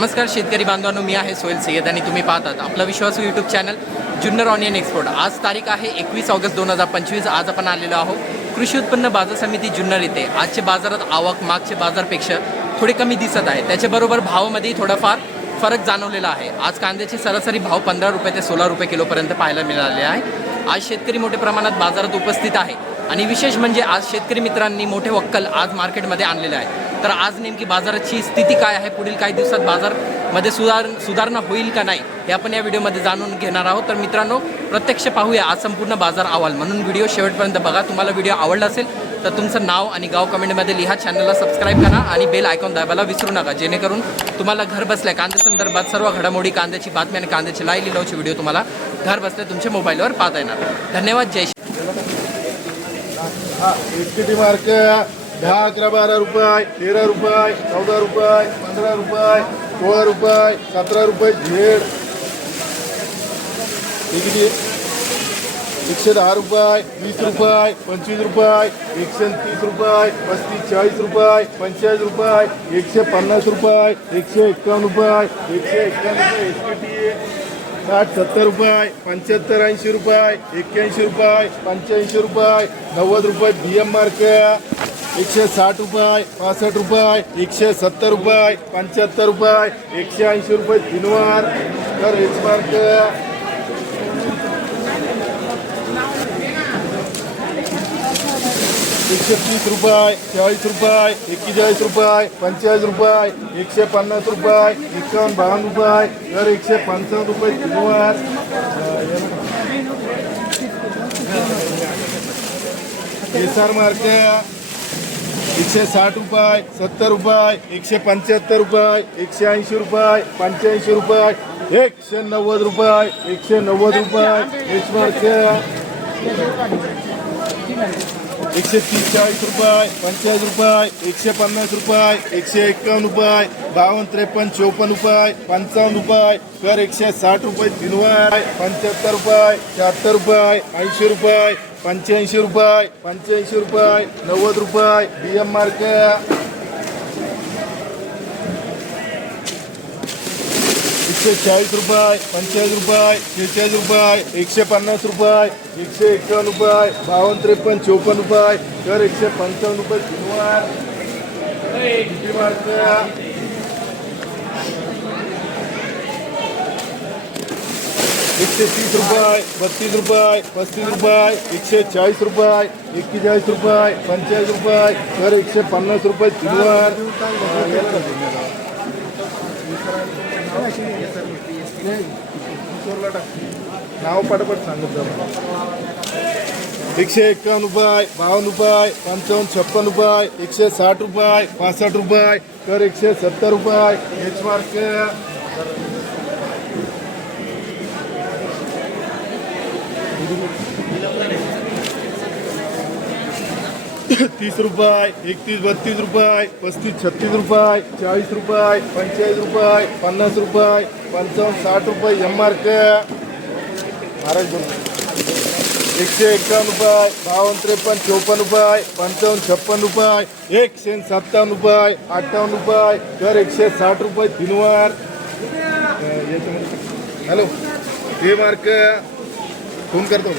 नमस्कार शेतकरी बांधवांनो मी आहे सोहेल सय्यद आणि तुम्ही पाहतात आपला विश्वासू YouTube channel Junnar onion export आज तारीख आहे एकवीस ऑगस्ट दोन हजार पंचवीस. आज आपण आलेलो आहोत कृषी उत्पन्न बाजार समिती जुन्नर येथे आजच्या बाजारात आवक मागच्या बाजारपेक्षा थोडे कमी दिसत आहे. त्याच्याबरोबर भावामध्येही थोडाफार फरक जाणवलेला आहे. आज कांद्याचे सरासरी भाव पंधरा रुपये ते सोळा रुपये किलोपर्यंत पाहायला मिळाले आहे. आज शेतकरी मोठ्या प्रमाणात बाजारात उपस्थित आहे. आणि विशेष म्हणजे आज शेतकरी मित्रांनी मोठे वक्कल आज मार्केटमध्ये आणलेले आहे. तर आज नेमकी बाजाराची स्थिती काय आहे? पुढील काही दिवसात बाजारमध्ये सुधार सुधारणा होईल का नाही हे आपण या व्हिडिओमध्ये जाणून घेणार आहोत. तर मित्रांनो प्रत्यक्ष पाहूया आज संपूर्ण बाजार अहवाल. म्हणून व्हिडिओ शेवटपर्यंत बघा. तुम्हाला व्हिडिओ आवडला असेल तर तुमचं नाव आणि गाव कमेंटमध्ये लिहा. चॅनलला सबस्क्राईब करा आणि बेल आयकॉन दाबायला विसरू नका. जेणेकरून तुम्हाला घर बसल्या कांद्यासंदर्भात सर्व घडामोडी कांद्याची बातमी आणि कांद्याची लाई लिलावची व्हिडिओ तुम्हाला घर बसल्या तुमच्या मोबाईलवर पाहता येणार. धन्यवाद. जय श्री- मार्क दहा अकरा बारा रुपये, तेरा रुपये, चौदा रुपये, पंधरा रुपये, सोळा रुपये, सतरा रुपये झेड. किती एकशे दहा रुपये, वीस रुपये, पंचवीस रुपये, एकशे तीस रुपये, पस्तीस, चाळीस रुपये, पंचेचाळीस रुपये, एकशे पन्नास रुपये, एकशे एक्कावन्न रुपये, एकशे एक्क्याण्णव रुपये साठ, सत्तर रुपये, पंच्याहत्तर, ऐंशी रुपये, एक्क्याऐंशी रुपये, पंच्याऐंशी रुपये, नव्वद रुपये बी एम मार्क. एकशे साठ रुपये पासष्ट रुपये एकशे सत्तर रुपये पंच्याहत्तर रुपये एकशे ऐंशी रुपये तीनवार. तर एक्समार्क मार्क. एकशे तीस रुपये चाळीस रुपये एक्केचाळीस रुपये पंचेचाळीस रुपये एकशे पन्नास रुपये एकावन्न बावन्न रुपये तर एकशे पंचावन्न रुपये किलोवार एस आर मार्क. एकशे साठ रुपये सत्तर रुपये एकशे पंच्याहत्तर रुपये एकशे ऐंशी रुपये पंच्याऐंशी रुपये एकशे नव्वद रुपये एकशे नव्वद रुपये एकशे एकशे तीस चाळीस रुपये पंचेचाळीस रुपये एकशे पन्नास रुपये एकशे एक्कावन्न रुपये बावन्न त्रेपन्न चौपन्न रुपये पंचावन्न रुपये कर एकशे साठ रुपये दिनवार पंच्याहत्तर रुपये शहात्तर रुपये ऐंशी रुपये पंच्याऐंशी रुपये पंच्याऐंशी रुपये नव्वद रुपये बी एम मार्क एकशे चाळीस रुपये पंचेचाळीस रुपये शेहेचाळीस रुपये एकशे पन्नास रुपये एकशे एक्कावन्न रुपये बावन्न त्रेपन्न चौपन्न रुपये तर एकशे पंचावन्न रुपये किंवा किती एकशे तीस रुपये बत्तीस रुपये पस्तीस रुपये एकशे चाळीस रुपये एक्केचाळीस रुपये पंचेचाळीस रुपये तर एकशे पन्नास रुपये किलोवार नाव पटापट सांगत जा. एकशे एक्कावन्न रुपये बावन्न रुपये पंचावन्न छप्पन रुपये एकशे साठ रुपये पासष्ट रुपये तर एकशे सत्तर रुपये. एच मार्क तीस रुपये एकतीस बत्तीस रुपये पस्तीस छत्तीस रुपये चाळीस रुपये पंचेचाळीस रुपये पन्नास रुपये पंचावन्न साठ रुपये एम आर महाराज एकशे एक्कावन्न रुपये बावन्न त्रेपन्न चौपन्न रुपये पंचावन्न छप्पन रुपये एकशे सत्तावन्न रुपये अठ्ठावन्न रुपये तर एकशे साठ रुपये तीनवार हॅलो. हे मार्क फोन करतो.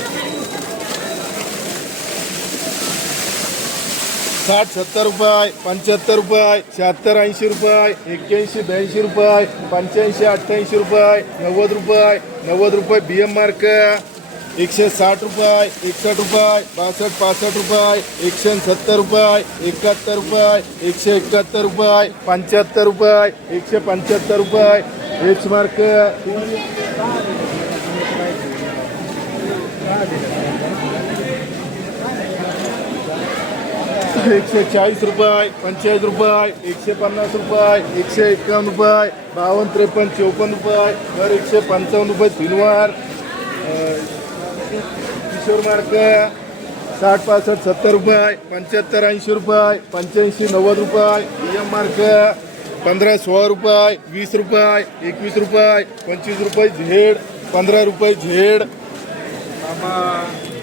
साठ सत्तर रुपये पंच्याहत्तर रुपये शहात्तर ऐंशी रुपये एक्क्याऐंशी ब्याऐंशी रुपये पंच्याऐंशी अठ्ठ्याऐंशी रुपये नव्वद रुपये नव्वद रुपये बी एम मार्क एकशे साठ रुपये एकसष्ट रुपये बासष्ट पासष्ट रुपये एकशे सत्तर रुपये एकाहत्तर रुपये एकशे एकाहत्तर रुपये पंच्याहत्तर रुपये एकशे पंच्याहत्तर रुपये. एच मार्क एकशे चाळीस रुपये पंचेचाळीस रुपये एकशे पन्नास रुपये एकशे एक्कावन्न रुपये बावन्न त्रेपन्न चौपन्न रुपये तर एकशे पंचावन्न रुपये तीनवार. किशोर मार्क साठ पासष्ट सत्तर रुपये पंच्याहत्तर ऐंशी रुपये पंच्याऐंशी नव्वद रुपये. एम मार्क पंधरा सोळा रुपये वीस रुपये एकवीस रुपये पंचवीस रुपये झेड पंधरा रुपये झेड.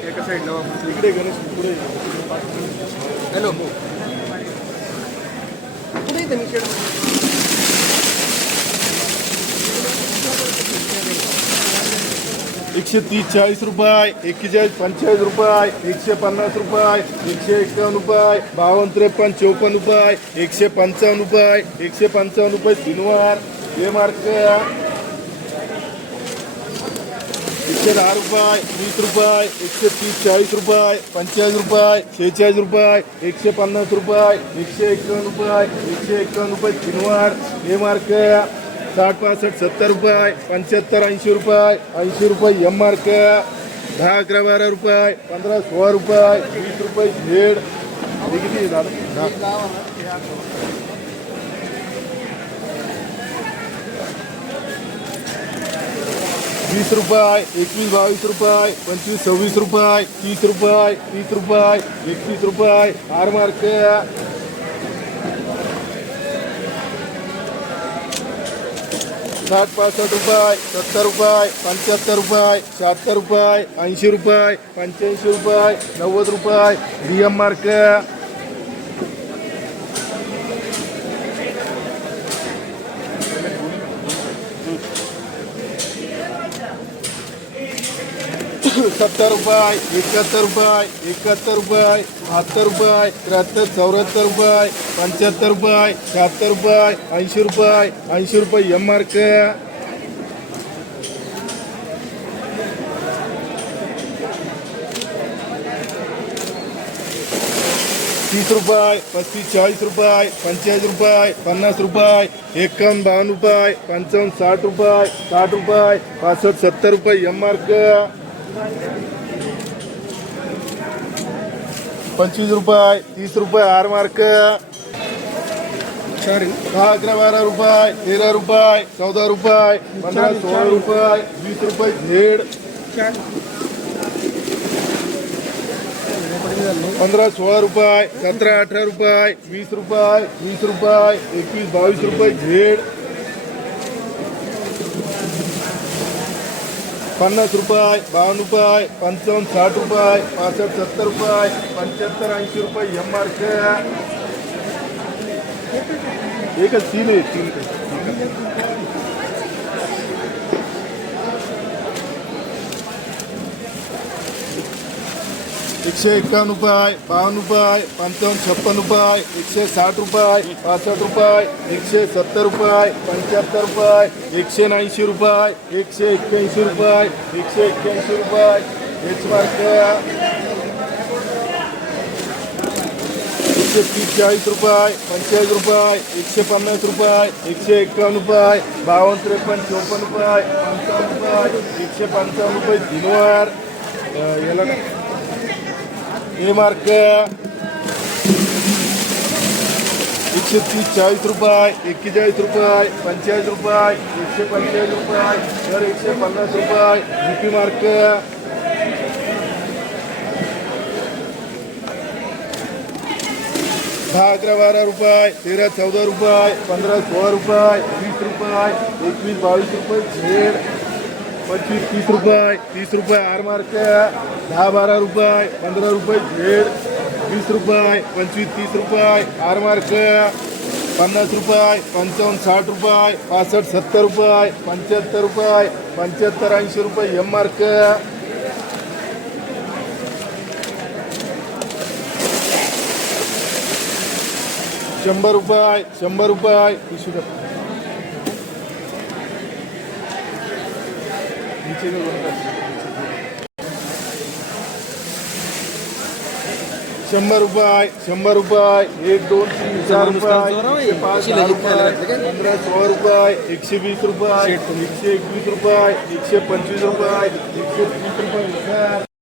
एका साईडला इकडे गणेश पुढे. हॅलो. कुठे मी एकशे तीस चाळीस रुपये एकेचाळीस पंचेचाळीस रुपये एकशे पन्नास रुपये एकशे एक्कावन्न रुपये बावन्न त्रेपन्न चौपन्न रुपये एकशे पंचावन्न रुपये एकशे पंचावन्न रुपये तीनवार हे मार्क एकशे दहा रुपये वीस रुपये एकशे तीस चाळीस रुपये पंचेचाळीस रुपये शेहेचाळीस रुपये एकशे पन्नास रुपये एकशे एकावन्न रुपये एकशे एकावन्न रुपये तीनवार हे मार्क साठ पासष्ट सत्तर रुपये पंच्याहत्तर ऐंशी रुपये ऐंशी रुपये एम मार्क दहा अकरा बारा रुपये पंधरा सोळा रुपये वीस रुपये झेड किती झालं वीस रुपये एकवीस बावीस रुपये पंचवीस सव्वीस रुपये तीस रुपये तीस रुपये एकतीस रुपये आर मार्क. साठ पासष्ट रुपये सत्तर रुपये पंच्याहत्तर रुपये शहात्तर रुपये ऐंशी रुपये पंच्याऐंशी रुपये नव्वद रुपये डी एम मार्क. सत्तर रुपये, एकाहत्तर रुपये एकाहत्तर रुपये, बहात्तर रुपये, त्र्याहत्तर, चौऱ्याहत्तर रुपये, पंच्याहत्तर रुपये, शहात्तर रुपये, ऐंशी रुपये ऐंशी रुपये एम मार्क तीस रुपये, पस्तीस, चाळीस रुपये, पंचेचाळीस रुपये, पन्नास रुपये, एकावन्न, बावन्न रुपये, पंचावन्न, साठ रुपये साठ रुपये, पासष्ट, सत्तर रुपये एम मार्क पंचवीस रुपये तीस रुपये आर मार्क. दहा अकरा बारा रुपये तेरा रुपये चौदा रुपये पंधरा सोळा रुपये वीस रुपये झेड. पंधरा सोळा रुपये सतरा अठरा रुपये वीस रुपये वीस रुपये एकवीस बावीस रुपये झेड. पन्नास रुपये बावन्न रुपये पंचावन्न साठ रुपये पासष्ट सत्तर रुपये पंच्याहत्तर ऐंशी रुपये एम मार्क एकच तीन आहे तीन एकशे एकावन्न रुपये बावन्न रुपये पंचावन्न छप्पन रुपये एकशे साठ रुपये पासष्ट रुपये एकशे सत्तर रुपये पंच्याहत्तर रुपये एकशे ऐंशी रुपये एकशे एक्क्याऐंशी रुपये एकशे एक्क्याऐंशी रुपये. मार्क एकशे तीस चाळीस रुपये पंचेचाळीस रुपये एकशे पन्नास रुपये एकशे एकावन्न रुपये बावन्न त्रेपन्न चौपन्न रुपये पंचावन्न रुपये एकशे पंचावन्न रुपये दिनवार याला ए मार्क एकशे तीस चाळीस रुपये एक्केचाळीस रुपये पंचेचाळीस रुपये एकशे पंचेचाळीस रुपये तर एकशे पन्नास रुपये बी मार्क दहा अकरा बारा रुपये तेरा चौदा रुपये पंधरा सोळा रुपये वीस रुपये एकवीस बावीस रुपये झेड पंचवीस तीस रुपये तीस रुपये आर दहा बारा रुपये पंधरा रुपये झेड वीस रुपये पंचवीस तीस रुपये आरमार्क पन्नास रुपये पंचावन्न साठ रुपये पासष्ट सत्तर रुपये पंच्याहत्तर रुपये पंच्याहत्तर ऐंशी रुपये एम मार्क शंभर रुपये शंभर रुपये. शंभर रुपये शंभर रुपये एक दोन तीन चार रुपये पाच रुपये पंधरा सोळा रुपये एकशे वीस रुपये एकशे एकवीस रुपये एकशे पंचवीस रुपये एकशे तीस रुपये